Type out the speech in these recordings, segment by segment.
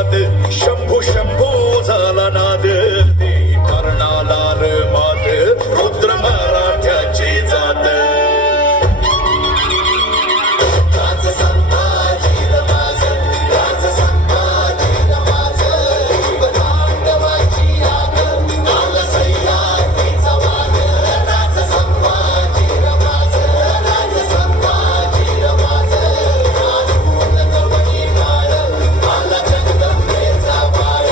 नाद शंभू शंभू झाला नाद ते कर्णालाल मात रुद्र मराठ्याची जात राज संभाजी रमाज राज संभाजी रमाज शिवतांडवाची आग आल सह्याद्रीचा वाद राज संभाजी रमाज राज संभाजी रमाज आनून कवडी काळ आला जगदंबेचा बाळ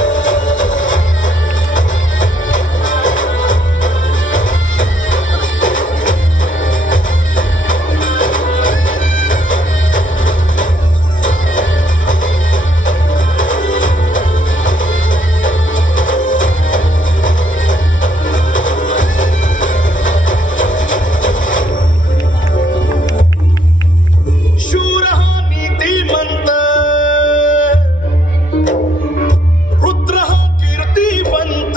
शूर हा नीतिमंत रुद्र हा कीर्तिवंत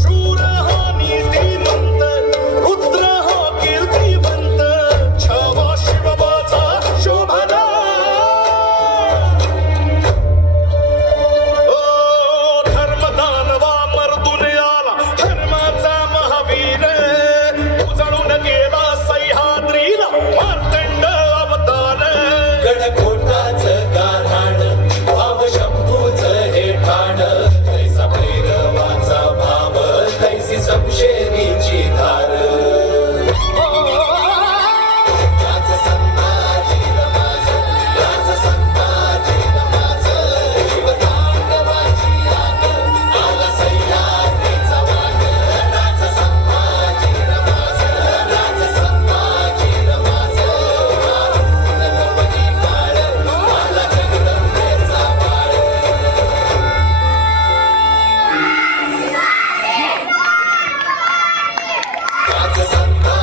शूर हा नीतिमंत रुद्र हा कीर्तिवंत छावा शिवबाचा शोभला धर्मदानवा मर्दून आला धर्माचा महावीर उजळून गेला सह्याद्रीला मार्तंड अवतार गणकोटाच गाढाण भाव शंभूच हे ठाण तैसा भैरवाचा भाव तैसी समशेरीची धार राज संभाजी रमाज राज संभाजी रमाज शिवतांडवाची आग आला सह्याद्रीचा वाद राज संभाजी रमाज राज संभाजी रमाज आनून कवडी काळ आला जगदंबेचा बाळ राज संभाजी